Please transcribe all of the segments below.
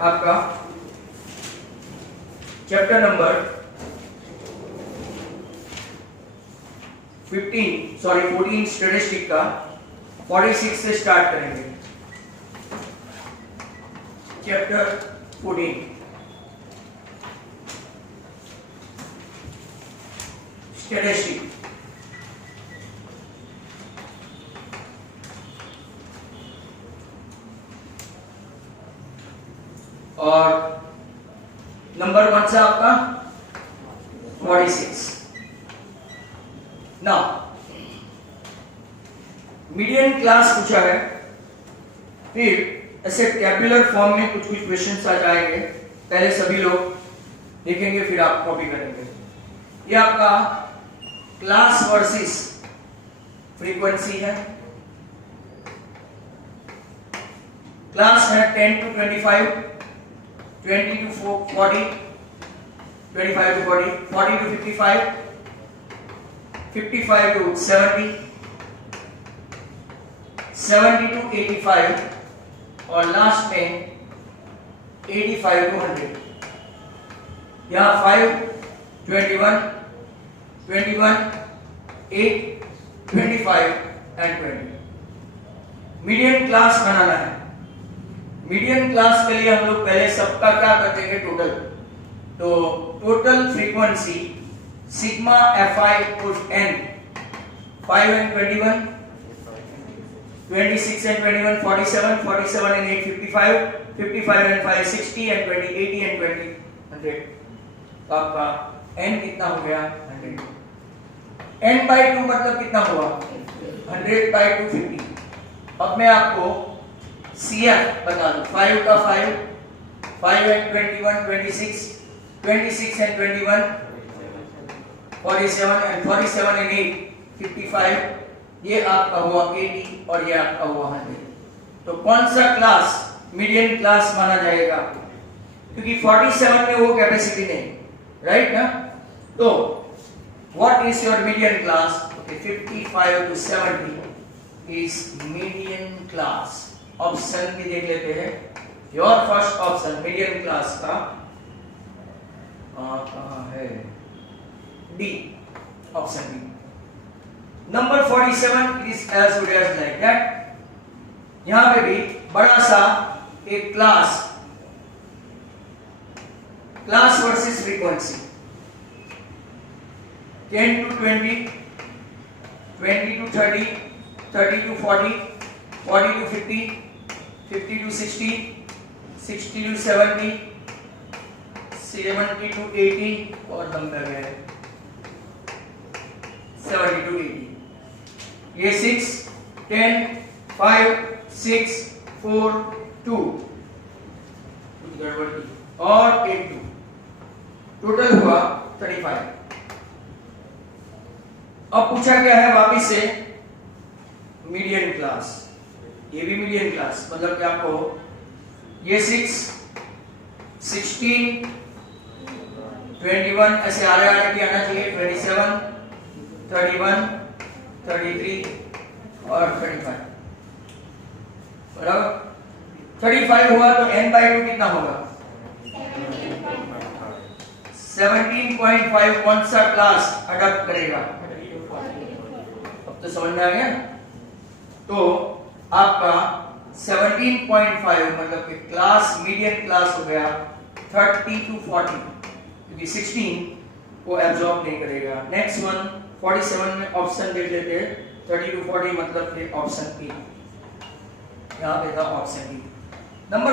आपका chapter number 14 statistic का 46 से स्टार्ट करेंगे। Chapter 14 statistic. और नंबर कौन सा आपका 46। नाउ मीडियन क्लास पूछा है, फिर ऐसे टैबुलर फॉर्म में कुछ क्वेश्चंस आ जाएंगे। पहले सभी लोग देखेंगे फिर आप कॉपी करेंगे। ये आपका क्लास वर्सेस फ्रीक्वेंसी है। क्लास है 10 to 25, 20 to 40, 25 to 40, 40 to 55, 55 to 70, 70 to 85 और लास्ट में 85 to 100। यहाँ 5, 21, 21, 8, 25 and 20। मीडियन क्लास बनाना है। मीडियन क्लास के लिए हम लोग पहले सबका क्या कर देंगे, टोटल। तो total frequency sigma fi put n 5 and 21, 26 and 21 47, 47 and 8 55, 55 and 5 60 and 20 80 and 20 100। तो आपका n कितना हो गया 100। n by 2 मतलब कितना हुआ 100 by 250। अब मैं आपको CF बता दूं। 5 का 5, 5 and 21 26, 26 and 21 47 and 47 and 8 55। ये आपका हुआ 80 और ये आपका हुआ 100। तो कौन सा क्लास मीडियन क्लास माना जाएगा, क्योंकि 47 में वो कैपेसिटी नहीं, राइट ना। तो what is your median class? 55 to 70 is median class. Option भी देख लेते हैं। Your first option median class का कहां है? D, option D. Number 47 is as good as like that. यहां पे भी बड़ा सा एक class versus frequency 10 to 20, 20 to 30, 30 to 40, 40 to 50, 50 to 60, 60 to 70, 70 to 80 और नंबर है 70 to 80। ये 6, 10, 5, 6, 4, 2 और 8 2, टोटल हुआ 35। अब पूछा गया है वापिस से मीडियन क्लास। ये भी मीडियन क्लास मतलब क्या आपको ये 6, 16, 21 ऐसे आगे की आना चाहिए। 27, 31, 33 और 35 बराबर। 35 हुआ तो n by 2 कितना होगा 17.5। कौन सा क्लास अडॉप्ट करेगा? अब तो समझ में आ गया। तो आपका 17.5 मतलब कि क्लास मीडियन क्लास हो गया 30 to 40, क्योंकि 16 को एब्जॉर्ब नहीं करेगा। नेक्स्ट वन 47 में ऑप्शन देख लेते हैं। 30 to 40 मतलब फिर ऑप्शन ए, यहाँ पे था ऑप्शन डी। नंबर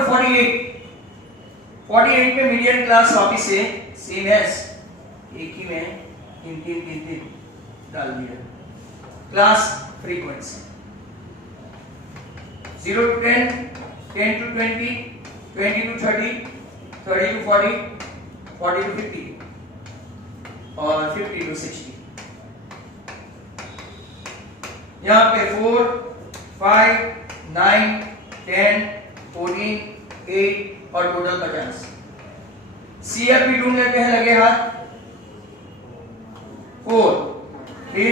48 में मीडियन क्लास वापिस से सेम एज एक ही में तीन डाल दिया। Class frequency 0 to 10, 10 to 20, 20 to 30, 30 to 40, 40 to 50 और 50 to 60। यहाँ पे 4, 5, 9, 10, 14, 8 और टोटल 50। CF भी ढूंढ लेते हैं लगे हाथ। 4, फिर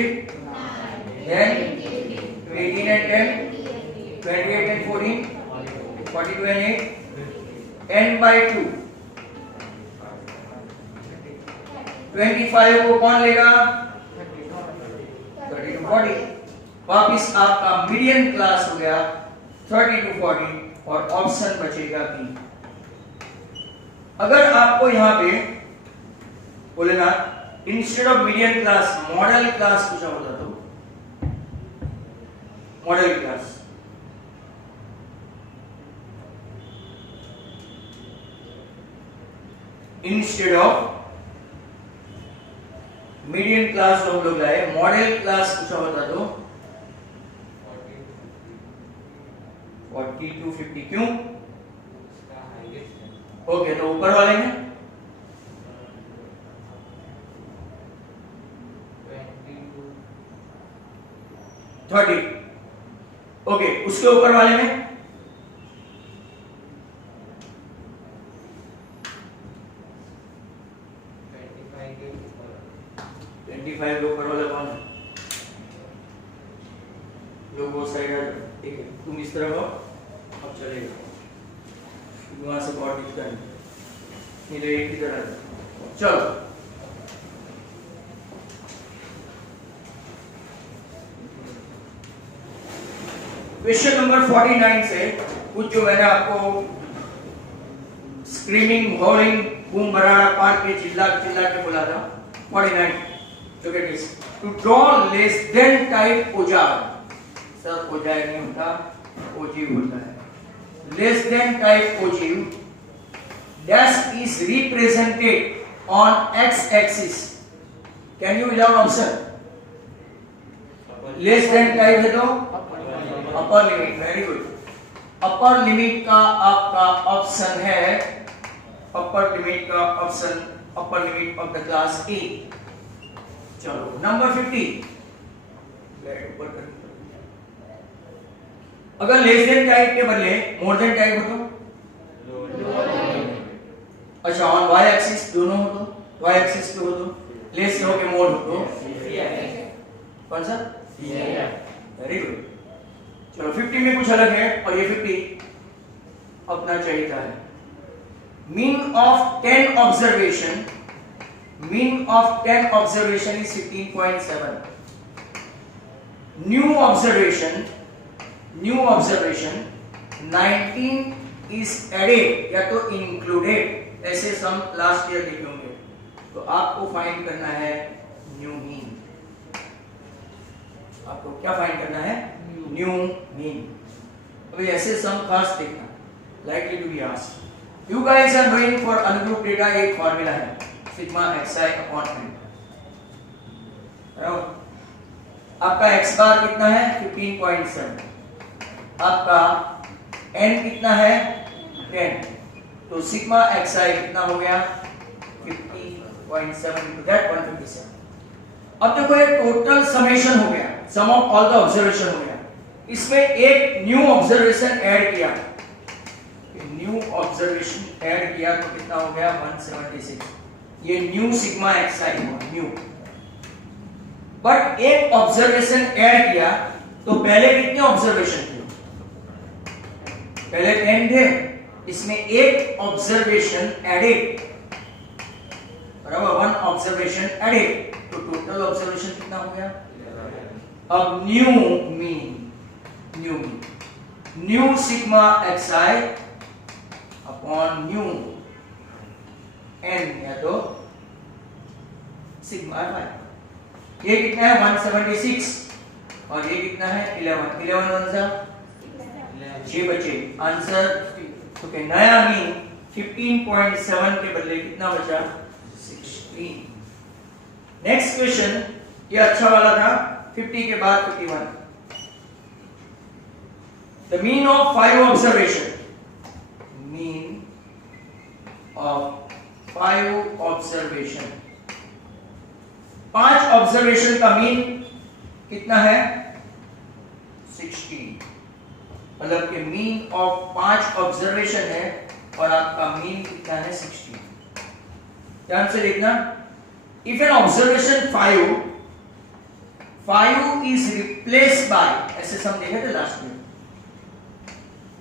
10, 18 and 10, 28 and 14, 42 and 8, n/2 25 को कौन लेगा 30 to 40। वापिस आपका मीडियन क्लास हो गया 30 to 40 और ऑप्शन बचेगा बी। अगर आपको यहां पे बोले ना instead of median class model class पूछा होता तो model class instead of median class हम लोग लाए, मॉडल क्लास पूछा होता तो 40 to 50 क्यों? ओके तो ऊपर वाले में 30 ओके, उसके ऊपर वाले में 25 के ऊपर वाला कौन है? लोग वो साइड आ, ठीक है तुम इस तरफ आओ, अब चलेगा वहां से बहुत दिखता नहीं तो एक ही तरह। चलो क्वेश्चन नंबर 49 से कुछ जो मैंने आपको स्क्रीमिंग हॉलिंग बूम बराड़ा पार के चिल्ला चिल्ला के बोला था 49। Look at this. To draw less than type ओजार, सर ओजार नहीं होता, ओजीव होता है। Less than type ogive, dash is represented on x-axis. Can you without option? Less than type है तो upper limit, very good. Upper limit का आपका ऑप्शन है, upper limit का option, upper limit of the class A। चलो number 50 ऊपर कर, अगर लेस देन टाइप के बदले मोर देन टाइप हो तो अच्छा ऑन वाई एक्सिस दोनों हो तो वाई एक्सिस पे हो तो लेस हो के मोर हो तो कौन सा वेरी गुड। चलो 50 में कुछ अलग है और ये 50 अपना चाहिए है। Mean of 10 observation, mean of 10 observation is 15.7. New observation 19 is added या तो included, ऐसे सम लास्ट ईयर देखे होंगे। तो आपको फाइंड करना है न्यू मीन, आपको क्या फाइंड करना है न्यू मीन। अभी ऐसे सम खास देखना, likely to be asked। You guys are doing for ungroup data एक फॉर्मूला है सिग्मा xi अपॉन n, आपका x बार कितना है 15.7, आपका n कितना है 10, तो सिग्मा xi कितना हो गया 50.7 into that 157। अब देखो ये टोटल समेशन हो गया, सम ऑफ ऑल द ऑब्जर्वेशन हो गया, इसमें एक न्यू ऑब्जर्वेशन ऐड किया, न्यू ऑब्जर्वेशन ऐड किया तो कितना हो गया 176। ये न्यू सिग्मा xi हुआ न्यू, बट एक ऑब्जर्वेशन ऐड किया तो पहले कितने ऑब्जर्वेशन थे, पहले 10 थे, इसमें एक ऑब्जर्वेशन एडेड, बराबर 1 ऑब्जर्वेशन एडेड, तो टोटल ऑब्जर्वेशन कितना हो गया। अब new mean, new sigma xi upon new n या तो सिग्मा y, ये कितना है 176 और ये कितना है 11 वन सा 6 बचे आंसर। तो के नया मीन 15.7 के बदले कितना बचा 16। नेक्स्ट क्वेश्चन ये अच्छा वाला था 50 के बाद 51। The mean of 5 observation, mean of 5 observation, 5 observation का मीन कितना है 16, मतलब कि मीन ऑफ 5 ऑब्जर्वेशन है और आपका मीन कितना है 16। ध्यान से देखना, if an observation 5 is replace by, ऐसे सम देखे थे लास्ट में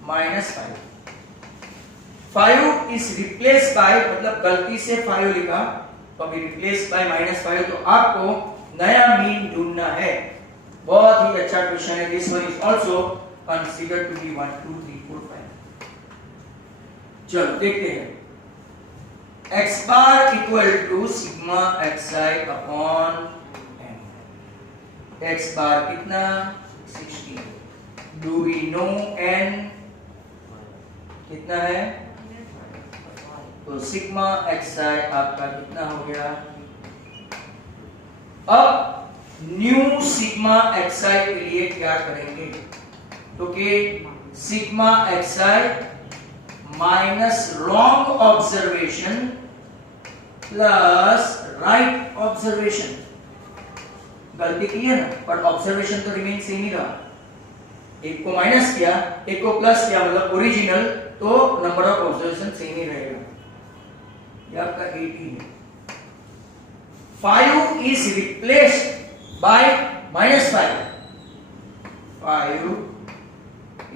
-5, 5 इज रिप्लेस बाय, मतलब गलती से 5 लिखा तो अभी रिप्लेस बाय -5, तो आपको नया मीन ढूंढना है। बहुत ही अच्छा क्वेश्चन है। This one is also considered to be 1 2 3 4 5। चलो देखते हैं। x bar equal to sigma xi upon m। x bar कितना 16। डू वी नो n कितना है? तो सिग्मा xi आपका कितना हो गया? अब न्यू सिग्मा xi के लिए क्या करेंगे? तो कि sigma xi minus wrong observation plus right observation. गलती की है ना, पर ऑब्जर्वेशन तो रिमेन सेम ही रहा। एक को माइनस किया, एक को प्लस किया, मतलब ओरिजिनल, तो नंबर ऑफ ऑब्जर्वेशन सेम ही रहेगा। ये आपका 18 है। 5 is replaced by -5. 5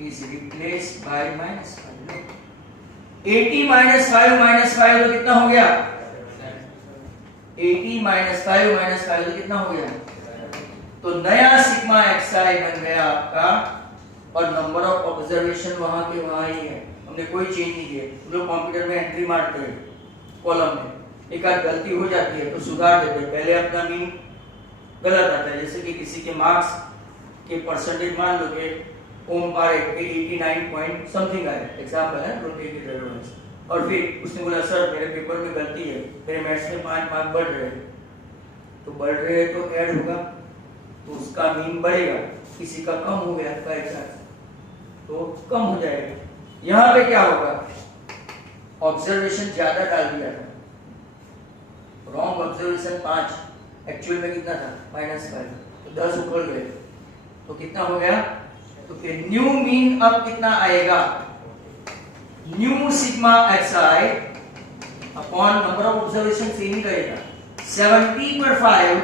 is replaced by -5. 80 - 5 तो कितना हो गया? 80 - 5 तो कितना हो गया? तो नया सिग्मा xi बन गया आपका, और नंबर ऑफ ऑब्जर्वेशन वहां के वहां ही है, हमने कोई चेंज नहीं किया। हम लोग कंप्यूटर में एंट्री मारते हैं कॉलम में, एक आध गलती हो जाती है तो सुधार देते हैं। पहले अपना मीन गलत आता है, जैसे कि किसी के मार्क्स के परसेंटेज मान लो कि ओम पारेख के 89 पॉइंट समथिंग आया, एग्जांपल है, डोंट टेक इट रेलेवेंस, और फिर उसने बोला सर मेरे पेपर में गलती है, मेरे मैथ्स में 5 मार्क बढ़ रहे हैं, तो बढ़ रहे हैं तो ऐड होगा, तो उसका मीन बढ़ेगा। किसी का कम हो गया बाय चांस तो कम हो जाएगा। यहाँ पे क्या होगा? ऑब्जर्वेशन ज्यादा डाल दिया था, रॉन्ग ऑब्जर्वेशन 5, एक्चुअल में कितना था? -5, तो 10 ऊपर गए, तो कितना हो गया? तो फिर न्यू मीन अब कितना आएगा? New sigma xi upon number of observation same ही रहेगा। 70 पर 5,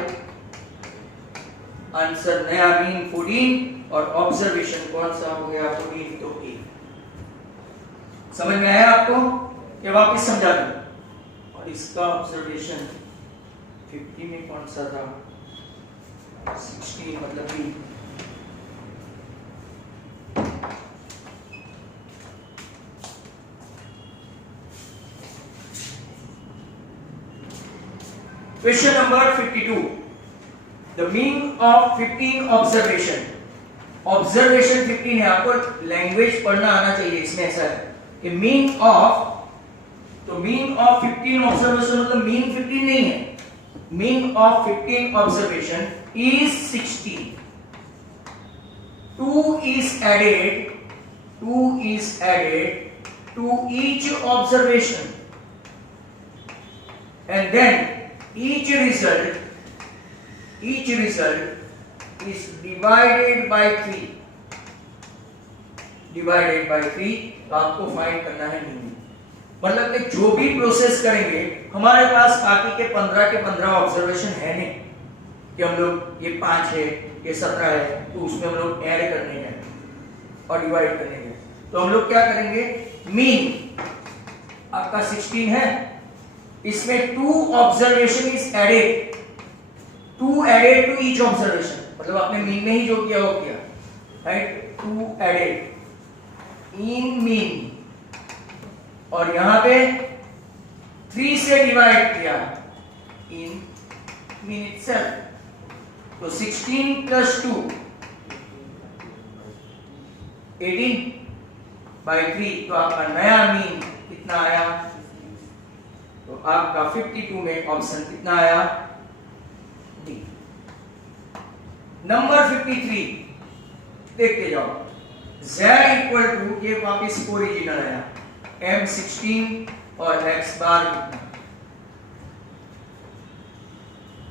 आंसर नया मीन 14, और ऑब्जर्वेशन कौन सा हो गया? 14, तो 8। समझ में आया आपको? ये वापस समझा दूं। और इसका ऑब्जर्वेशन 50 में कौन सा था? 16, मतलब कि question number 52। The mean of 15 observation. Observation 15 है, आपको लैंग्वेज पढ़ना आना चाहिए। इसमें ऐसा है कि मीन ऑफ, तो मीन ऑफ 15 ऑब्जर्वेशन मतलब मीन 15 नहीं है, mean of 15 observation is 16। 2 is added to each observation, and then each result is divided by 3। Divided by 3, तो आपको फाइंड करना है मीन। मतलब कि जो भी प्रोसेस करेंगे, हमारे पास बाकी के 15 ऑब्जर्वेशन है नहीं कि हम लोग ये 5 है, ये 17 है, तो उसमें हम लोग ऐड करने हैं और डिवाइड करने हैं। तो हम लोग क्या करेंगे? मीन आपका 16 है, इसमें 2 observation is added, 2 added to each observation, मतलब आपने मीन में ही जो किया वो किया, राइट? 2 एडेड इन मीन, और यहां पे 3 से डिवाइड किया इन मीन इटसेल्फ। तो 16 + 2 18 बाय 3, तो आपका नया मीन कितना आया? तो आपका 52 में ऑप्शन कितना आया? डी। नंबर 53 देखते जाओ। z इक्वल टू, ये वापिस ओरिजिनल आया, m 16 और x बार कितना?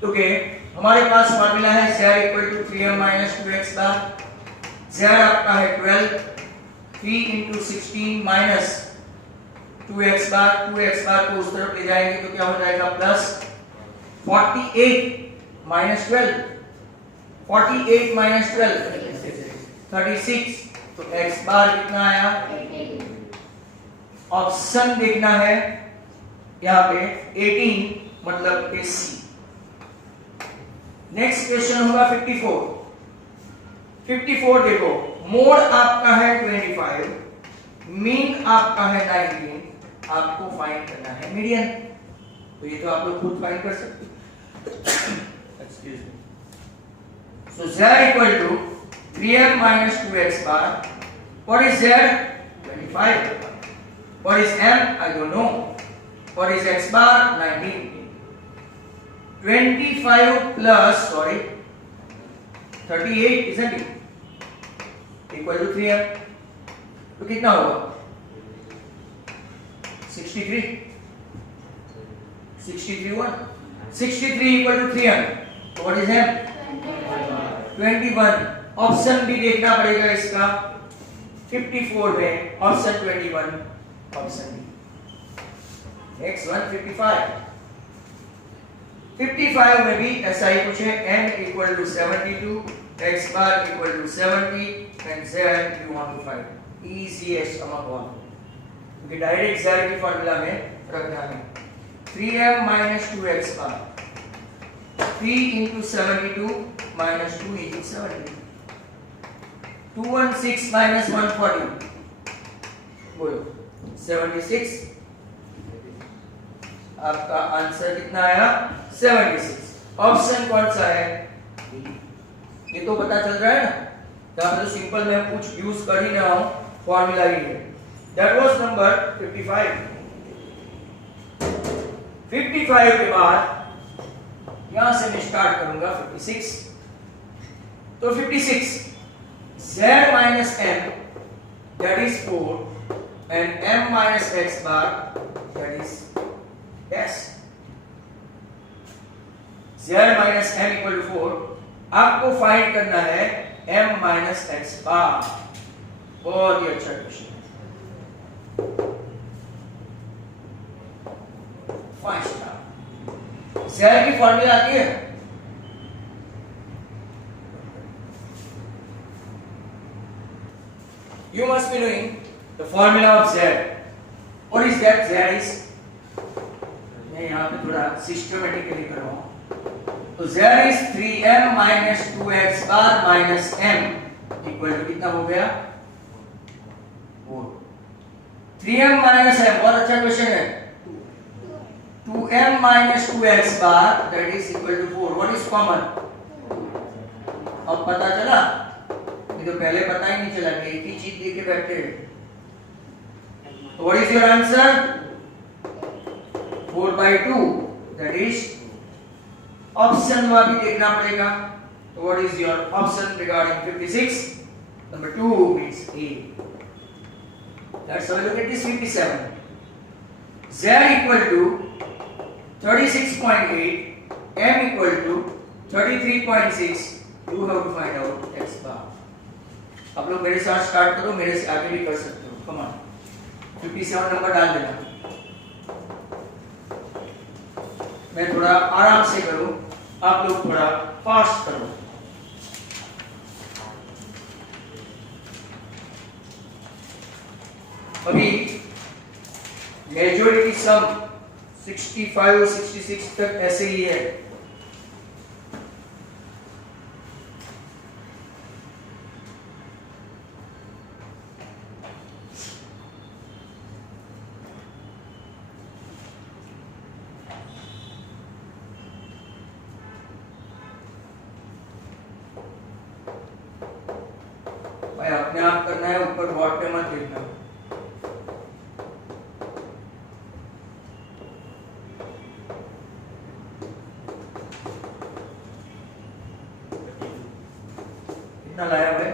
तो के हमारे पास फार्मूला है z equal to 3m - 2x bar. z आपका है 12, 3 × 16 माइनस 2x बार, 2x बार को उस तरफ ले जाएंगे तो क्या हो जाएगा? प्लस 48 - 12, 48 - 12 36, तो x बार कितना आया? ऑप्शन देखना है यहाँ पे 18 मतलब के सी। नेक्स्ट क्वेश्चन होगा 54। 54 देखो, मोड आपका है 25, मीन आपका है 19, आपको फाइंड करना है मीडियन। तो ये तो आप लोग खुद फाइंड कर सकते हो। Excuse me. So z equal to 3m minus 2x bar. What is z? 25. What is m? I don't know. What is x bar? 19. 25 plus 38 isn't it? Equal to 3m. तो कितना होगा? 63. 63 equal to 3m. So what is m? 21. Option भी देखना पड़ेगा इसका। 54 में option 21 option B. Next one 55 में भी ऐसा ही कुछ है। n equal to 72, x bar equal to 70 and z you want to find easiest among all, क्योंकि डायरेक्ट z की फार्मूला में रखना है। 3m minus 2x bar, 3 into 72 minus 2 into 70, 216 minus 140, बोलो 76। आपका आंसर कितना आया? 76। ऑप्शन कौन सा है? ये तो पता चल रहा है ना, जहां तो सिंपल मैं कुछ यूज कर ही रहा हूं, फॉर्मूला ही है। That was number 55। 55 के बाद यहां से मैं स्टार्ट करूंगा 56। तो 56 z minus m that is 4 and m minus x bar that is s। z minus m equal to 4। आपको फाइंड करना है m minus x bar। बहुत ही अच्छा क्वेश्चन है। 5 स्टार। z की फॉर्मूला आती है, you must be knowing the formula of z. What is that? z is, मैं यहाँ पे थोड़ा सिस्टमेटिकली कर रहा हूँ। तो z is 3m minus 2x bar minus m equal to कितना हो गया? 4। 3m minus m, बहुत अच्छा क्वेश्चन है। 2m minus 2x bar that is equal to 4. What is common? अब पता चला? ये तो पहले पता ही नहीं चला कि एक ही चीज देके बैठे। तो what is your answer? 4/2 that is option वा भी देखना पड़ेगा। तो what is your option regarding 56? Number 2 means A। Let's have a look at this 57। z equal to 36.8, m equal to 33.6, you have to find out x bar। आप लोग मेरे साथ start करो, मेरे से आगे भी कर सकते हो। कम ऑन, 57 नंबर डाल देना। मैं थोड़ा आराम से करूं, आप लोग थोड़ा फास्ट करो। अभी मेजॉरिटी सम 65 66 तक ऐसे ही है। भाई अपने आप करना है, ऊपर बोर्ड पे मत देखना। कितना लाया भाई?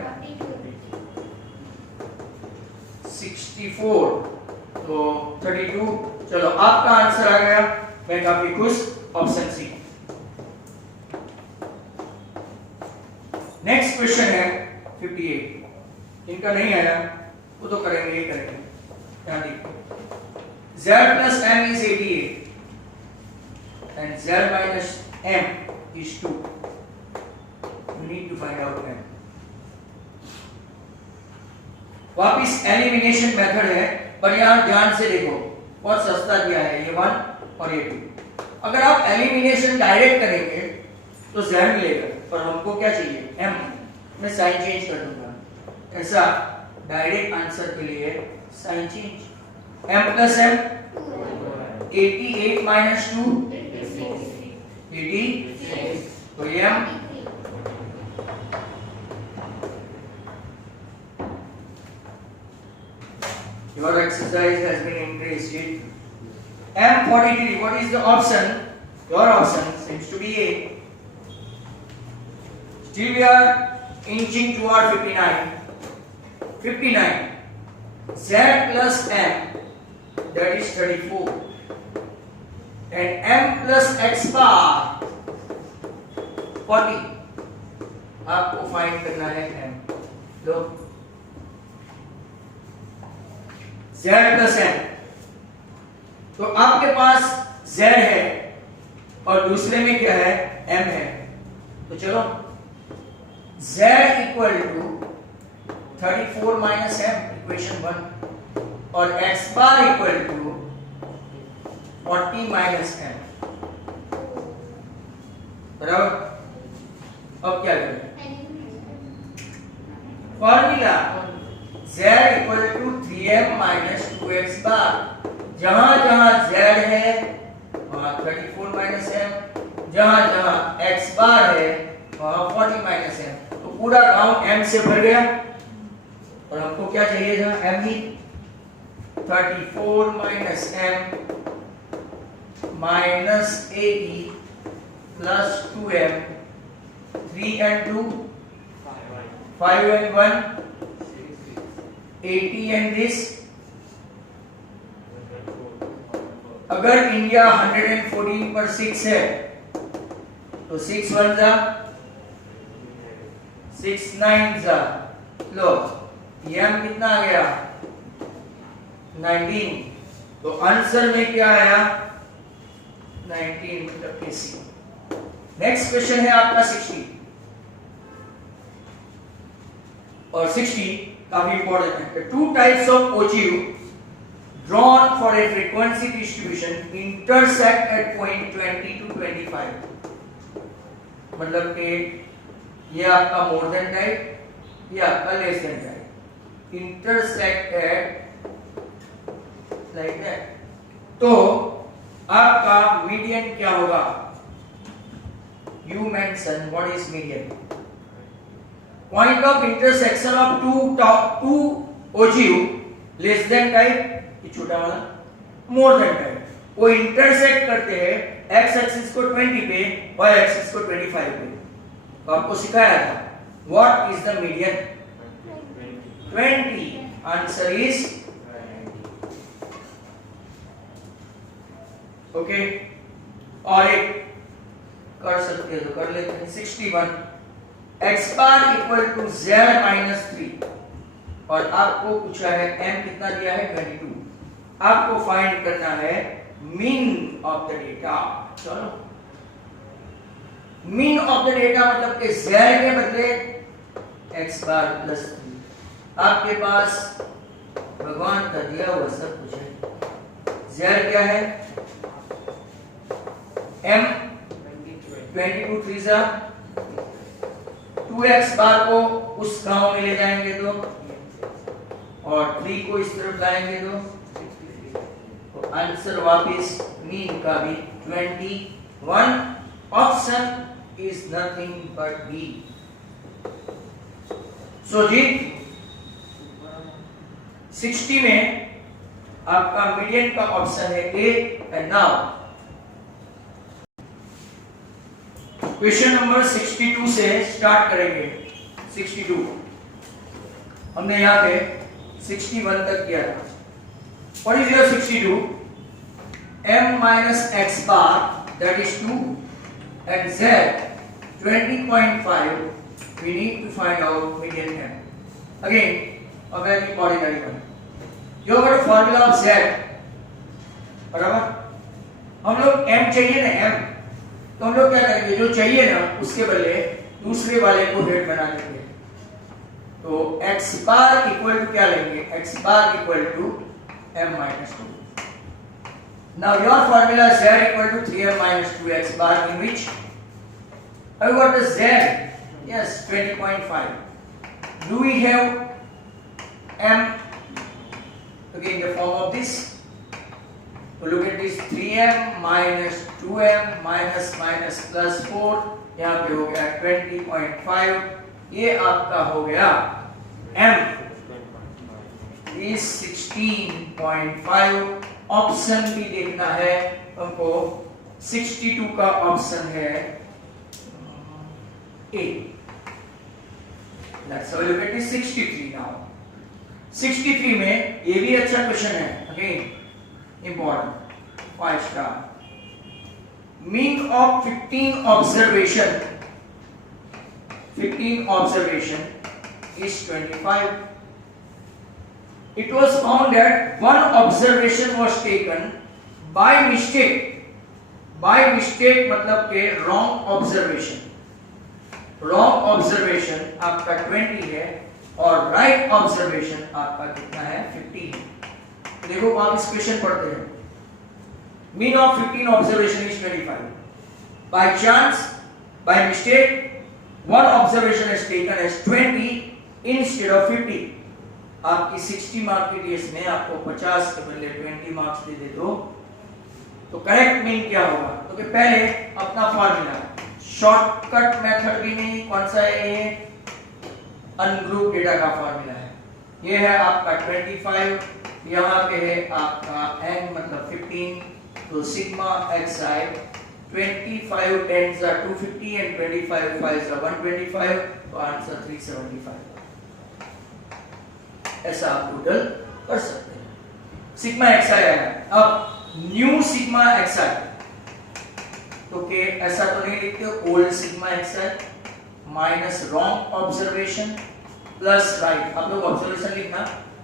64। तो 32। चलो आपका आंसर आ गया, मैं काफी खुश। Option C. नेक्स्ट क्वेश्चन है 58। इनका नहीं आया वो तो करेंगे, ये करेंगे। ध्यान देखिए, z plus m is 88 and z minus m is 2. You need to find out m। वापिस एलिमिनेशन मेथड है। पर यहाँ ध्यान से देखो, बहुत सस्ता दिया है, ये 1 और ये 2। अगर आप एलिमिनेशन डायरेक्ट करेंगे तो z मिलेगा, पर हमको क्या चाहिए, m। मैं साइन चेंज कर दूंगा, ऐसा डायरेक्ट आंसर के लिए sign change, m plus m 88 minus 2 86, तो ये m your exercise has been interested. M43, what is the option? Your option seems to be A. Still we are inching toward 59. 59. Z plus M, that is 34. And M plus X bar 40. आपको find करना है M. लो Z plus M, तो आपके पास Z है और दूसरे में क्या है, M है, तो चलो Z equal to 34 minus M, equation 1, और X bar equal to 40 minus M, बराबर। अब क्या करें, formula Z equal to 3M minus 2X bar, जहां जहां Z है वहां 34 माइनस M, जहां जहां X बार है वहां 40 माइनस M, तो पूरा गांव M से भर गया, और हमको क्या चाहिए था, M he. 34 minus M minus 80 plus 2M, 3 and 2 5 and 1 80 and this, अगर इंडिया 114 पर 6 है तो 6 1 जा 6 9 जा, लो ये हम कितना आ गया 19, तो आंसर में क्या आया 19 मतलब के सी। नेक्स्ट क्वेश्चन है आपका 60, और 60 काफी इंपॉर्टेंट है। Two types of ogive drawn for a frequency distribution intersect at point 20 to 25, मतलब कि ये आपका मोर देन टाइप, ये आपका less than type, intersect at like that, तो आपका मीडियन क्या होगा, you mention what is median, point of intersection of two ogive less than type, ये छोटा वाला मोर देन टाइप, वो इंटरसेक्ट करते हैं x एक्सिस को 20 पे, y एक्सिस को 25 पे, तो आपको सिखाया था what is the median, 20, answer is okay. और एक कर सकते हैं तो कर लेते हैं 61, x bar equal to z minus 3, और आपको पूछा है m कितना दिया है 22, आपको फाइंड करना है मीन ऑफ द डेटा। चलो मीन ऑफ द डेटा मतलब कि z के बदले x बार प्लस 3, आपके पास भगवान का दिया हुआ सब कुछ है, z क्या है m 22 3 2x बार को उस गांव में ले जाएंगे तो, और 3 को इस तरफ लाएंगे तो आंसर वापस मीन का भी 21, option is nothing but B. So जी 60 में आपका मीडियन का ऑप्शन है A. And now question number 62 से स्टार्ट करेंगे। 62 हमने यहाँ पे 61 तक किया था। What is your 62? M minus x bar, that is 2, and z 20.5. We need to find out median m. Again, a very ordinary one. You have a formula of z, बराबर? हम लोग m चाहिए ना m, तो हम लोग क्या करेंगे, जो चाहिए ना उसके बदले दूसरे वाले को हेड बना देंगे। तो x बार इक्वल टू क्या लेंगे, x bar equal to m minus 2. Now your formula z equal to 3m minus 2x bar, in which have you got the z? Yes, 20.5. Do we have m again in the form of this? So look at this, 3m minus 2m minus minus plus 4, यहाँ पे हो गया 20.5, ये आपका हो गया m is 16.5. Option भी देखना है हमको, 62 का ऑप्शन है A. Let's have a look at this 63 now. 63 में ये भी अच्छा क्वेश्चन है, again important, 5 star. Mean of 15 observation is 25. It was found that one observation was taken by mistake. By mistake मतलब के wrong observation. Wrong observation आपका 20 है और right observation आपका कितना है 50 है. देखो आप इस क्वेश्चन पढ़ते हैं. Mean of 15 observation is 25. By chance, by mistake, one observation is taken as 20 instead of 50. आपकी 60 मार्क की टेस्ट में आपको 50 के बदले 20 मार्क्स दे दो, तो करेक्ट मीन क्या होगा? तो कि पहले अपना फॉर्मूला, शॉर्टकट मेथड भी नहीं, कौन सा है ये? अनग्रुप डेटा का फॉर्मूला है. ये है आपका 25, यहाँ पे है आपका n मतलब 15, तो sigma xi 25 10s are 250 and 25 5s are 125, तो आंसर 375. ऐसा आप टोटल कर सकते हैं. सिग्मा xi आया. अब न्यू सिग्मा xi, तो के ऐसा तो नहीं लिखते हो, old sigma xi minus wrong observation plus right. आप लोग ऑब्जर्वेशन लिखना,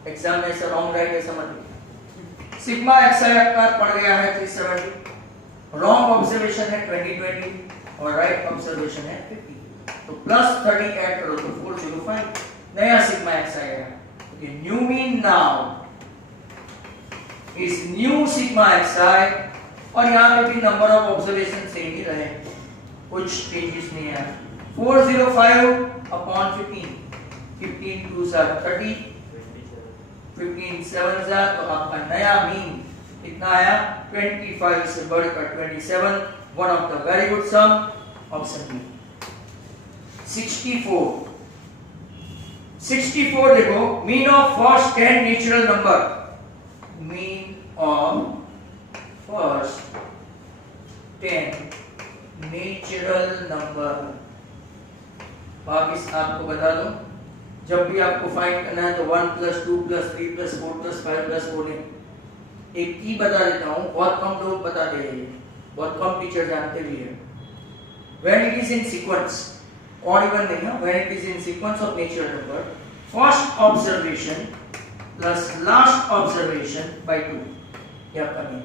एग्जाम में ऐसा रॉन्ग राइट ऐसा मत लिखना. सिग्मा xi आपका पड़ गया है 370, रॉन्ग ऑब्जर्वेशन है 2020 और राइट ऑब्जर्वेशन है 50, तो प्लस 30 ऐड करो तो 405. नया सिग्मा xi आया. Okay, new mean now is new sigma xi, और यहाँ पे भी नंबर ऑफ ऑब्जर्वेशन सेम ही रहे, कुछ चेंजेस नहीं है. 405 upon 15, 15 2s are 30, 15 7s are, तो आपका नया मीन कितना आया? 25 से बढ़कर 27. One of the very good sum, option B. 64 देखो, mean of first 10 natural number. Mean of first 10 natural number. वापिस आपको बता दूं, जब भी आपको फाइंड करना है तो 1 + 2 + 3 + 4 + 5 + 4 नहीं. एक की बता देता हूं, बहुत कम लोग बताते हैं, बहुत कम टीचर जानते भी हैं. When it is in sequence, or even नहीं है, when it is in sequence of natural number, first observation plus last observation by 2, क्या कमी?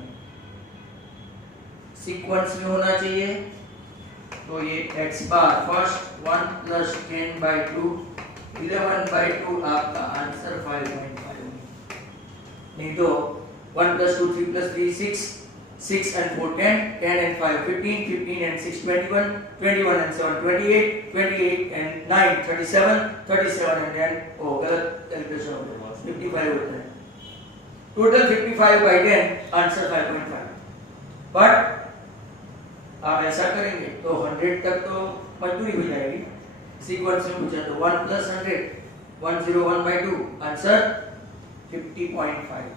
सीक्वेंस में होना चाहिए, तो ये x बार फर्स्ट 1 + 10/2 11/2 आपका आंसर 5.5. नहीं तो 1 + 2 3 + 3 6, 6 and 4 10, 10 and 5 15, 15 and 6 21, 21 and 7 28, 28 and 9 37, 37 and 10 गलत कैलकुलेशन हो गया, 55 होता है. Total 55/10, answer 5.5. बट आप ऐसा करेंगे तो 100 तक तो मजबूरी हो जाएगी. सीक्वेंस में पूछा तो 1 + 100 101/2, आंसर 50.5.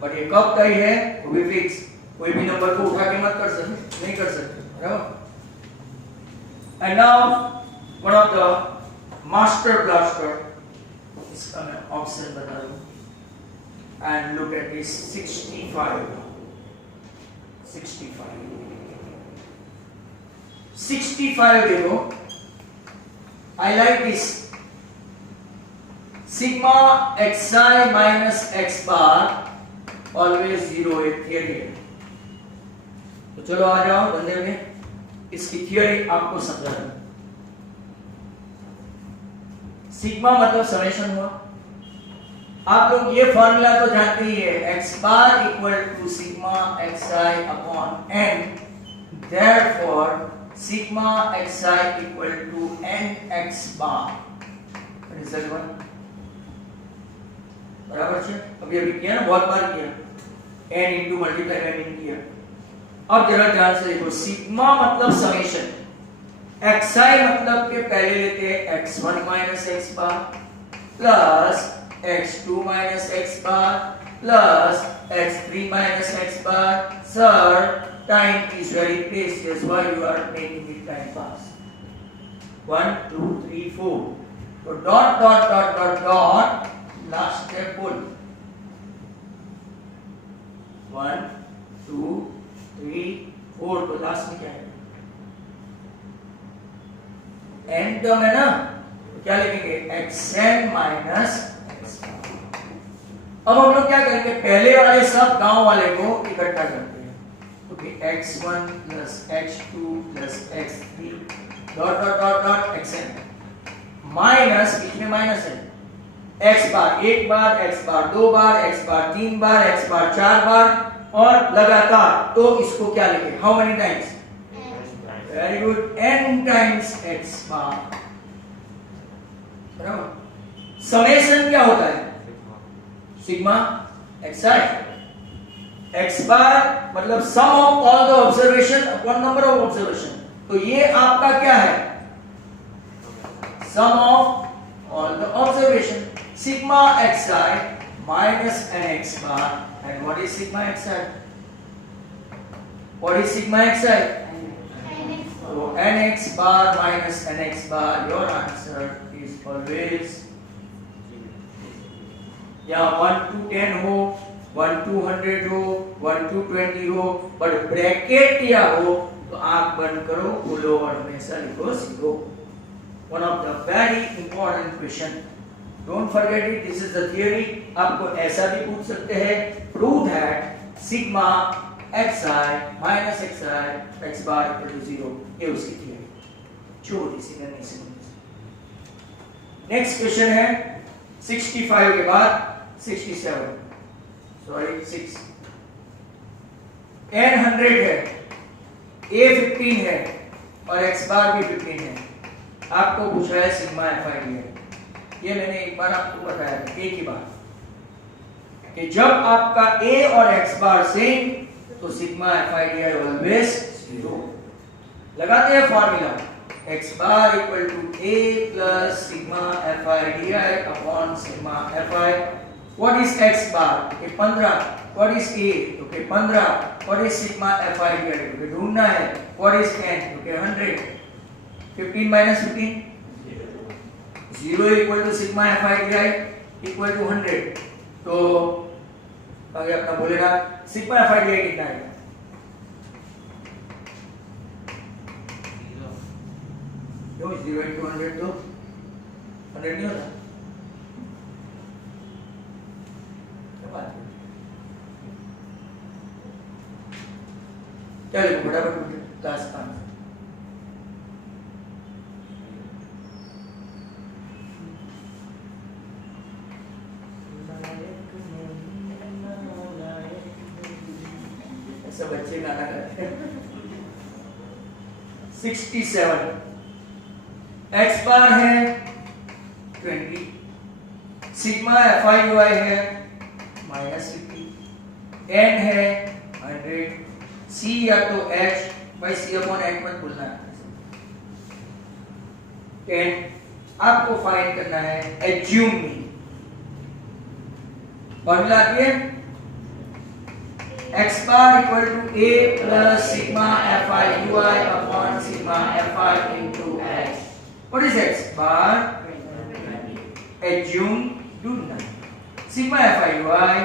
बट ये कब तय है वो भी फिक्स, कोई भी नंबर को उठा के मत कर सकते, नहीं कर सकते, बराबर. And now one of the master blaster, इसका मैं ऑप्शन बता दूं. एंड लुक एट दिस 65 देखो, I like this. Sigma xi minus x bar always 0 एक थियरी है. तो चलो आ जाओ बंदे में, इसकी थियरी आपको समझा दूं. सिग्मा मतलब समेशन हुआ, आप लोग ये फॉर्मूला तो जानते ही है, x bar equal to sigma xi upon n, therefore sigma xi equal to nx bar. Result 1 बराबर है। अभी अभी किया ना, बहुत बार किया, n into multiply by n किया। अब जरा ध्यान से देखो, सिग्मा मतलब समेशन, xi मतलब के पहले लेते हैं x1 minus x bar plus x2 minus x bar plus x3 minus x bar. Sir, time is very precious. Why you are making it time pass? 1, 2, 3, 4. So dot dot dot dot dot. Last step pull. 1, 2, 3, 4. तो last में क्या है? n term है ना, तो क्या लिखेंगे? xn minus अब हम लोग क्या करेंगे, पहले वाले सब गांव वाले को इकट्ठा करते हैं। तो x1 plus x2 plus x3 dot dot dot dot xn minus, बीच में माइनस है, x बार एक बार, x बार दो बार, x बार तीन बार, x बार चार बार और लगातार। तो इसको क्या लिखें? How many times? Very good, n times x बार। बराबर। समेशन क्या होता है? सिग्मा xi, x बार मतलब sum of all the observation upon number of observation. तो ये आपका क्या है? Sum of all the observation. Sigma xi minus nx bar, and what is sigma xi? What is sigma xi? So nx bar minus nx bar, your answer is always या 1 to 10 हो, 1 to 100 हो, 1 to 20 हो, but bracket या हो तो आंख बंद करो, खोलो और हमेशा लिखो 0। One of the very important question, don't forget it, this is the theory. आपको ऐसा भी पूछ सकते हैं, prove that sigma xi minus xi x bar equal to 0, ये उसकी थियरी, छोटी सी करनी से। नेक्स्ट क्वेश्चन है 65 के बाद 67, सॉरी 6, n 100 है, a 15 है और x बार भी 15 है। आपको पूछा है सिग्मा fi है। ये मैंने एक बार आपको बताया था, एक ही बार, कि जब आपका a और x बार सेम तो सिग्मा fi ऑलवेज 0। लगाते हैं formula, x bar equal to a plus sigma fi di upon sigma fi। What is x bar? Okay, 15। What is a? Okay, 15। What is sigma fi di? Okay, ढूंढना है। What is n? Okay, 100। 15 minus 15 0 equal to sigma fi di equal to 100। तो आगे अपना बोलेगा sigma fi di कितना है? 0 into 100 तो 100 नहीं होता। क्या लिखो फटाफट क्लास का ऐसा बच्चे गाना गाते हैं। 67, x बार है 20, सिग्मा fi ui है -50, n है 100, c या तो h, भाई c अपॉन n मत भूलना है। 10 आपको फाइंड करना है, एज्यूम मी, फॉर्मूला आती है x bar equal to a plus sigma fi ui upon sigma fi into h। What is x bar? Assume, do not. Sigma fi ui,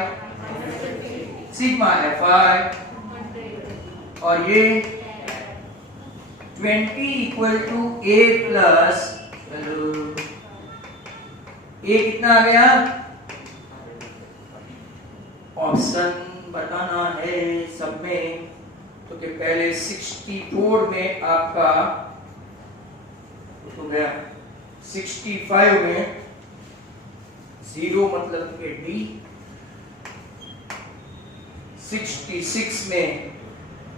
sigma fi, और ये 20 equal to a plus, a कितना आ गया? Option बताना है सब में, तो कि पहले 64 में आपका तो गया, 65 में 0 मतलब के D, 66 में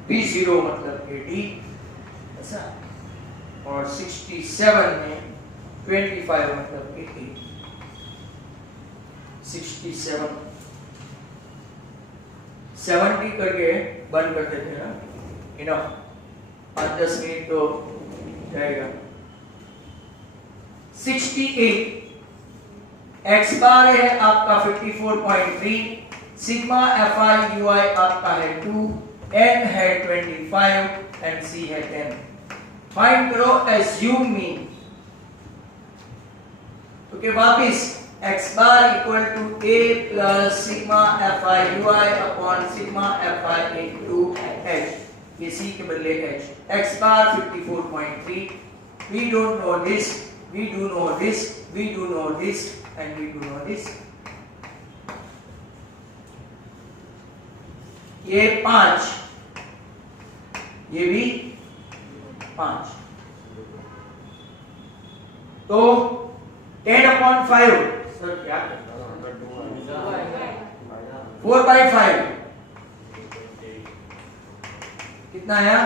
भी 0 मतलब के D, ऐसा, और 67 में 25 मतलब के A। 67 70 करके बंद करते थे ना, इनफ, 5-10 मिनट तो जाएगा। 68 x बार है आपका 54.3, सिग्मा fi ui आपका है 2, n है 25 एंड c है 10। फाइंड करो assume मीन। ओके, वापिस x bar equal to a plus sigma fi ui upon sigma fi into h, ये c के बदले h, x bar 54.3, we don't know this, we do know this, we do know this and we do know this। ये 5, ये भी 5, तो 10/5 sir क्या 4/5 कितना है?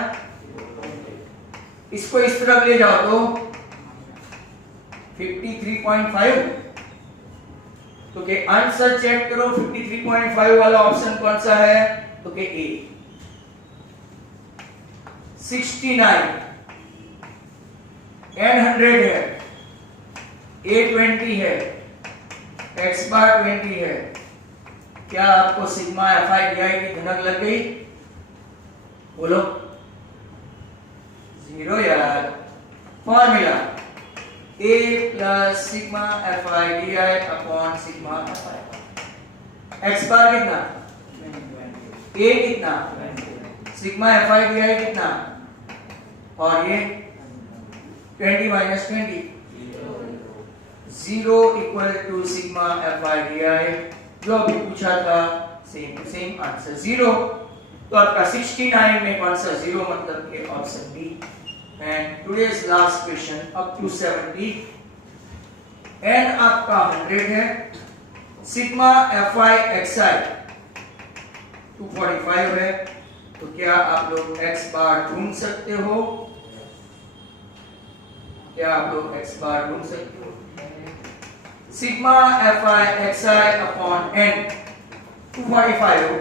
इसको इस तरफ ले जाओ तो 53.5। तो के आंसर चेक करो, 53.5 वाला ऑप्शन कौन सा है? तो के ए। 69 n100 है, a 20 है, x बार 20 है। क्या आपको सिग्मा fi di की धनक लग गई? बोलो 0 यार। Formula a plus sigma fi di upon sigma fi। x bar कितना? a कितना? सिग्मा fi di कितना? और ये 20 minus 20, 0 equal to sigma fi di, जो अभी पूछा था सेम टू सेम आंसर 0। तो आपका 69 में कौन सा 0 मतलब के option B. And today's last question up to 70, n आपका 100 है, सिग्मा fi xi 245 है। तो क्या आप लोग x बार ढूंढ सकते हो? क्या आप लोग x बार ढूंढ सकते हो? Sigma fi xi upon n 245 हो,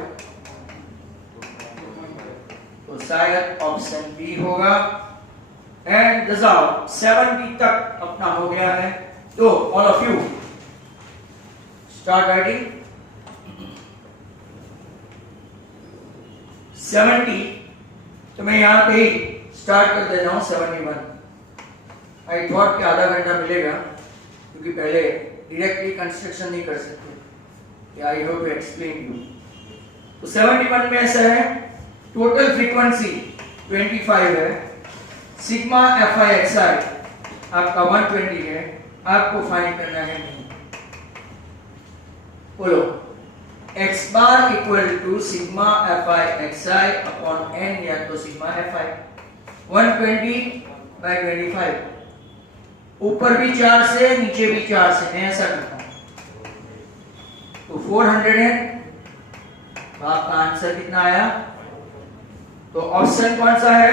तो शायद ऑप्शन बी होगा। एंड रिजल्ट 70 तक अपना हो गया है। तो all of you start writing 70। तो मैं यहां पे ही स्टार्ट कर दे रहा हूं 71। आई थॉट कि आधा घंटा मिलेगा, क्योंकि पहले डायरेक्टली कंस्ट्रक्शन नहीं कर सकते, I have to explain you. तो 71 में ऐसा है, टोटल फ्रीक्वेंसी 25 है, सिग्मा fi xi आपका 120 है, आपको फाइंड करना है नहीं। बोलो x bar equal to sigma fi xi upon n, या तो सिग्मा fi 120/25, ऊपर भी 4 से नीचे भी 4 से, मैं ऐसा करता हूं। तो 400 है, तो आपका आंसर कितना आया? तो ऑप्शन कौन सा है?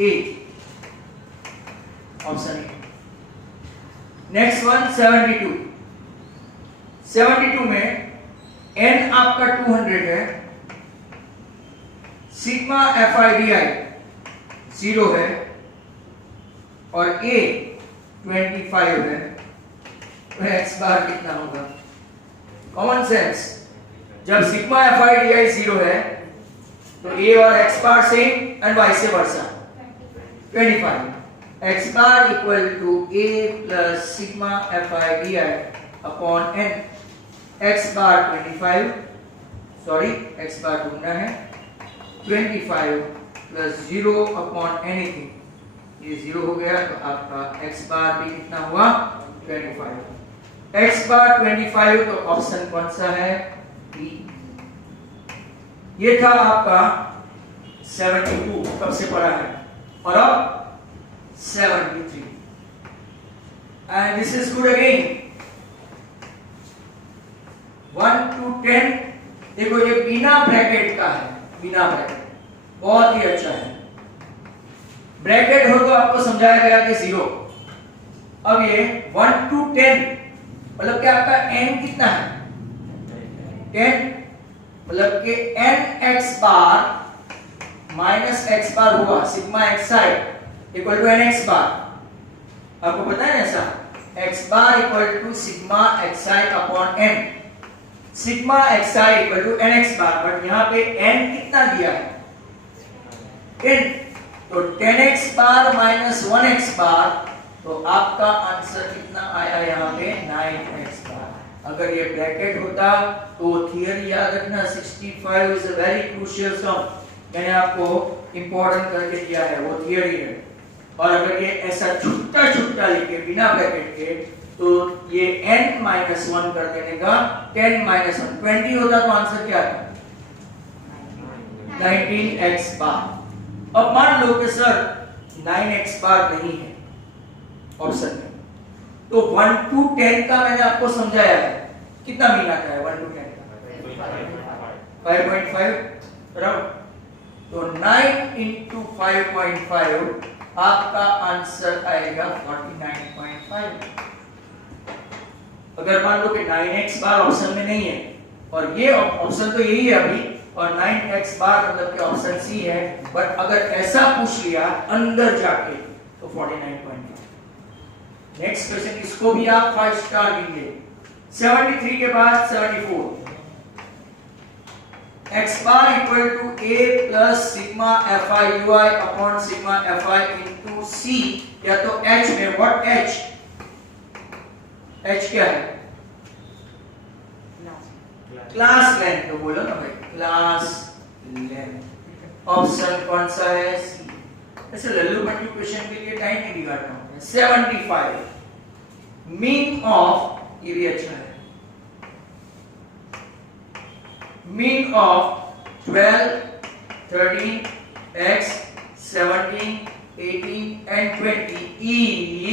ए, ऑप्शन ए। Next one 72। 72 में n आपका 200 है, सिग्मा fi di 0 है, और a 25 है। तो x बार कितना होगा? कॉमन सेंस, जब सिग्मा fi di 0 है तो a और x bar same and vice versa 25। x bar equal to a plus sigma fi di upon n। x bar 25, sorry x bar ढूंढना है, 25 प्लस 0 अपॉन एनीथिंग, ये 0 हो गया। तो आपका x बार भी कितना हुआ? 25। x बार 25, तो ऑप्शन कौन सा है? B। ये था आपका 72, कब से पढ़ा है, और अब 73। And this is good again. 1 to 10। देखो ये बिना ब्रैकेट का है, बिना ब्रैकेट, बहुत ही अच्छा है। ब्रैकेट हो तो आपको समझाया गया कि 0। अब ये 1 to 10 मतलब कि आपका n कितना है 10, मतलब कि nx bar minus x bar हुआ sigma xi equal to nx bar. आपको पता है ऐसा, x bar equal to sigma xi upon n, sigma xi equal to nx bar. But यहाँ पे n कितना दिया है 10, तो 10x बार माइनस 1x बार, तो आपका आंसर कितना आया यहाँ पे 9x बार। अगर ये ब्रैकेट होता तो थियरी याद रखना, 65 इज अ वेरी क्रूशियल सम, मैंने आपको इंपॉर्टेंट करके दिया है, वो थियरी है। और अगर ये ऐसा छुट्टा छुट्टा लिखे बिना ब्रैकेट के, तो ये n माइनस 1 कर देने का 10 माइनस 1 20 होता, तो आंसर क्या था 19x बार। अब मान लो कि सर 9x बार नहीं है ऑप्शन में, तो 1 to 10 का मैंने आपको समझाया है, कितना मीन आता है 1 to 10 का 5.5 बराबर। तो 9 into 5.5 आपका आंसर आएगा 49.5। अगर मान लो कि 9x बार ऑप्शन में नहीं है, और ये ऑप्शन तो यही है अभी, और 9x बार मतलब कि ऑप्शन सी है, बट अगर ऐसा पूछ लिया अंदर जाके तो 49.5। नेक्स्ट क्वेश्चन, इसको भी आप 5 स्टार देंगे। 73 के बाद 74, x bar equal to a plus sigma fi ui upon sigma fi into c, या तो h में, व्हाट h क्या है क्लास लेंथ, तो बोलो ना भाई क्लास लेंथ। ऑप्शन कौन सा है सी। ऐसे लल्लू बंटी क्वेश्चन के लिए टाइम नहीं बिगाड़ना होता है। 75 मीन ऑफ, ये भी अच्छा है, mean of 12 13 x 17 18 and 20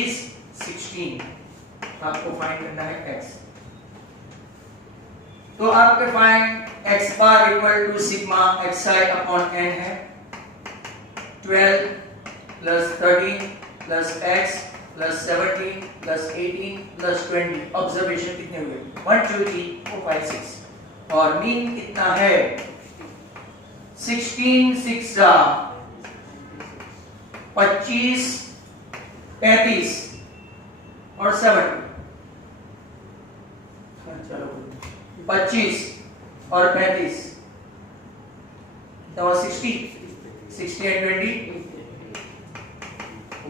is 16। आपको फाइंड करना है x, तो आपके find x bar equal to sigma xi upon n है, 12 plus 13 plus x plus 17 plus 18 plus 20। Observation कितने हुए 1 2 3 4 5 6, और मीन कितना है 16 6 25 35 और 70। चलो 25 और 35 तो 60 and 20।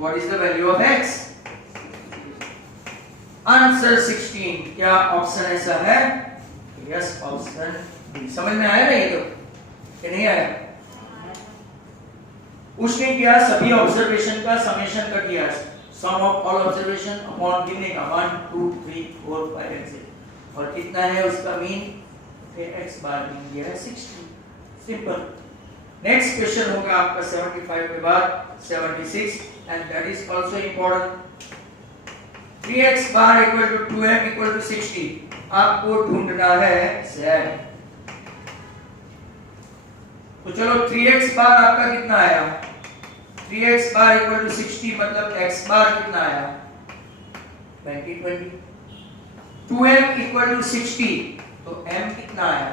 What is the value of x? Answer 16। क्या ऑप्शन ऐसा है? Yes, option D. समझ में आया ना ये तो, कि नहीं आया? उसने किया सभी ऑब्जर्वेशन का समेशन कर दिया, सम ऑफ ऑल ऑब्जर्वेशन अपॉन गिनने का 1 2 3 4 5 ऐसे, और कितना है उसका मीन, फिर x बार मीन दिया है 60। सिंपल। नेक्स्ट क्वेश्चन होगा आपका 75 के बाद 76, and that is also important. 3x bar equal to 2m equal to 60, आपको ढूंढना है z। तो चलो 3x बार आपका कितना आया, 3x बार इक्वल टू 60 मतलब x बार कितना आया 20। 2m इक्वल टू 60, तो m कितना आया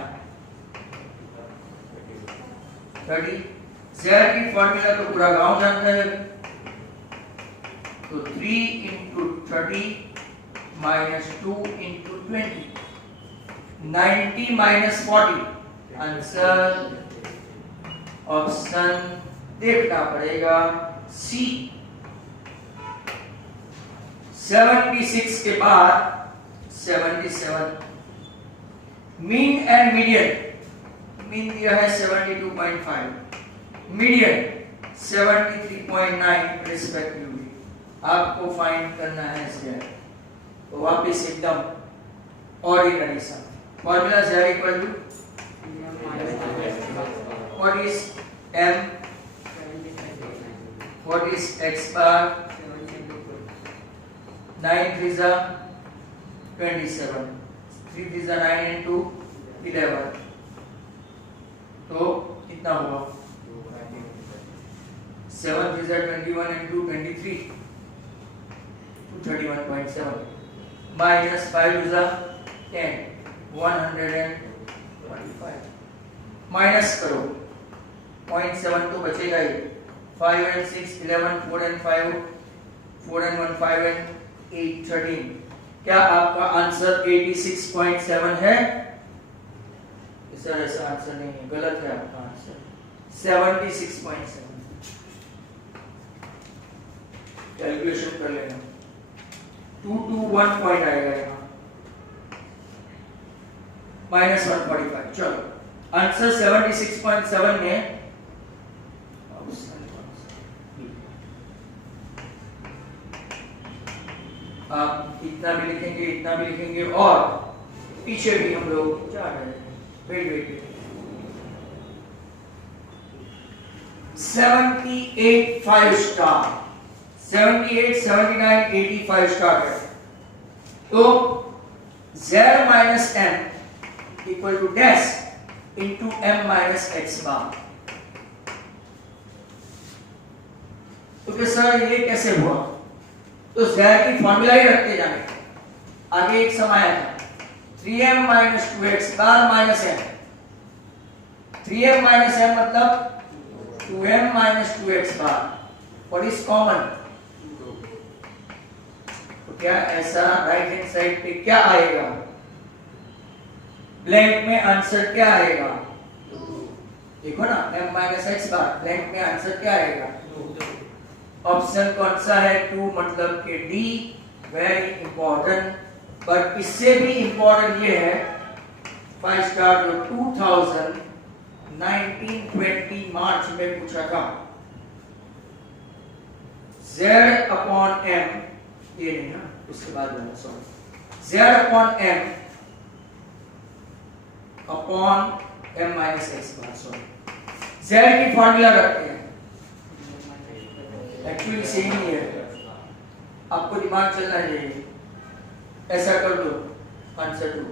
30। z की फॉर्मूला तो पूरा गांव जानता है, तो 3 into 30 minus 2 into 20, 90 minus 40। Answer option देखना पड़ेगा सी। 76 के बाद 77, मीन एंड मीडियन। मीन दिया है 72.5, मीडियन 73.9 रिस्पेक्टिवली। आपको फाइंड करना है z। तो वापस एकदम ऑर्डिनरी सा formula, z equal to what is m, what is x bar, 9 3 27, 3 3 9 into 11, तो कितना हुआ 7 3 21 into 23, 231.7 minus 5 is 10, 125 माइनस करो 0.7 तो बचेगा ही, 5 and 6 11, 4 and 5 4 and 1 5 and 8 13। क्या आपका आंसर 86.7 है? सर ऐसा आंसर नहीं है, गलत है आपका आंसर 76.7। कैलकुलेशन कर लेना, 221 पॉइंट आएगा यहाँ, -145। चलो आंसर 76.7 में आप इतना भी लिखेंगे, इतना भी लिखेंगे, और पीछे भी हम लोग जा रहे हैं। वेट 78 5 स्टार, 78 79 85 स्टार है, तो z minus m equal to dash into m minus x bar। तो कि सर ये कैसे हुआ? तो z की फॉर्मूला ही रखते जाने, आगे एक सम आया था 3m minus 2x bar minus m, 3m minus m मतलब 2m minus 2x bar, what is common? तो क्या ऐसा राइट हैंड साइड पे क्या आएगा? ब्लैंक में आंसर क्या आएगा? देखो ना, m minus x bar, blank में आंसर क्या आएगा? ऑप्शन कौन सा है? 2 मतलब के D, वेरी इंपॉर्टेंट। पर इससे भी इंपॉर्टेंट ये है 5 स्टार जो 1920 मार्च में पूछा था, z अपॉन m, ये नहीं ना, उसके बाद वाला sorry, z upon m upon m minus x बार, सॉरी z की फॉर्मूला रखते हैं, एक्चुअली सेम ही है, आपको दिमाग चलना चाहिए। ऐसा कर दो आंसर 2,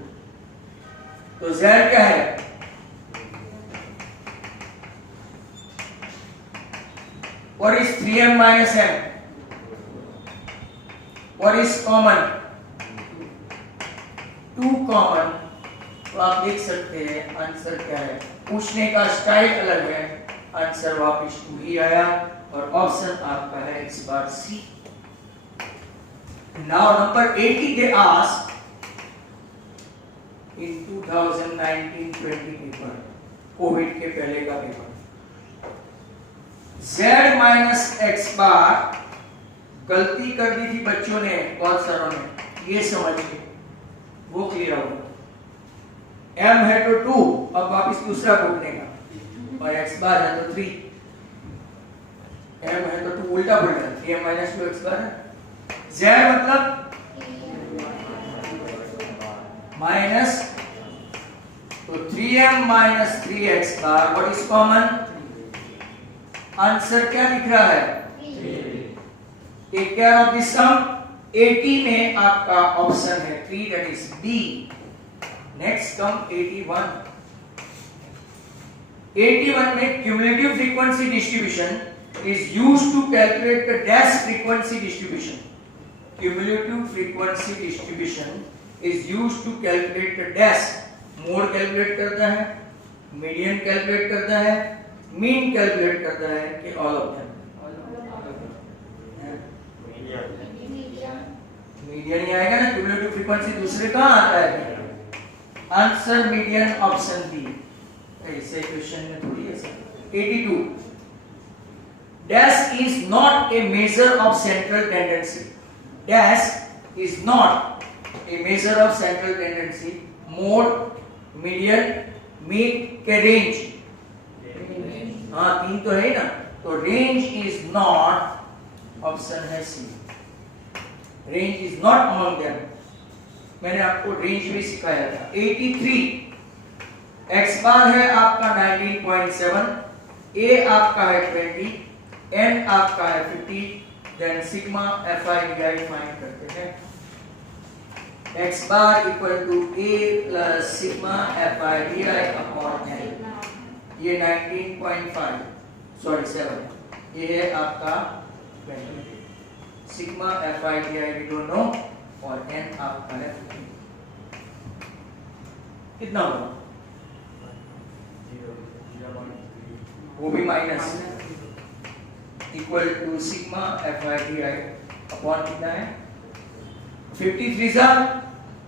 तो z क्या है? What is 3m minus m? What is common? 2 common, तो आप देख सकते हैं आंसर क्या है। पूछने का स्टाइल अलग है, आंसर वापस 2 ही आया, और ऑप्शन आपका है इस बार सी। Now number 80 they asked in 2019-20 paper, Covid के पहले का पेपर, z minus x बार गलती कर दी थी बच्चों ने, बहुत सारों ने, ये समझ के वो क्लियर होगा। m है तो 2, अब वापस दूसरा बुक लेगा, और x बार है तो 3, m है तो 2 उल्टा पलटा, 3m minus 2x बार है। z मतलब माइनस, तो 3m minus 3x bar, what is common? Answer क्या दिख रहा है? Take care of this sum. 80 में आपका ऑप्शन है 3, that is B. Next come 81। 81 में cumulative frequency distribution is used to calculate the dash frequency distribution. Cumulative frequency distribution is used to calculate the dash. Mode calculate करता है, median calculate करता है, mean calculate करता है, कि all of them? Median ही आएगा ना, क्यूमुलेटिव फ्रीक्वेंसी दूसरे कहां आता है? Answer median, option B. ऐसे क्वेश्चन में थोड़ी है sir. 82 dash is not a measure of central tendency. Dash is not a measure of central tendency. Mode, median, mean के range, हाँ 3 तो है ना, तो range is not, ऑप्शन है सी, range is not among them। मैंने आपको range भी सिखाया था। 83 x बार है आपका 19.7, a आपका है 20, n आपका है 50, then sigma fi vi find करते हैं। x bar equal to a plus sigma fi di upon n। ये 19.5 सॉरी 7 ये है आपका 20 sigma fi di we don't know और n आपका है 15। कितना होगा वो भी minus equal to sigma fi di upon कितना है 53 सा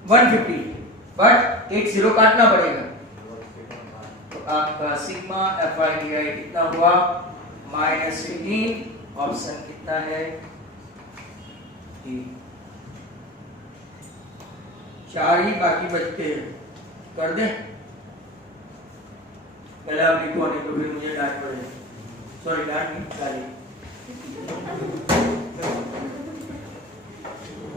150 बट एक जीरो काटना पड़ेगा तो आपका सिग्मा fi di कितना हुआ -15। ऑप्शन कितना है ए। 4 ही बाकी बचते हैं कर दे पहले आप लिखो नहीं तो फिर मुझे डांट पड़ेगा सॉरी डांट नहीं गाली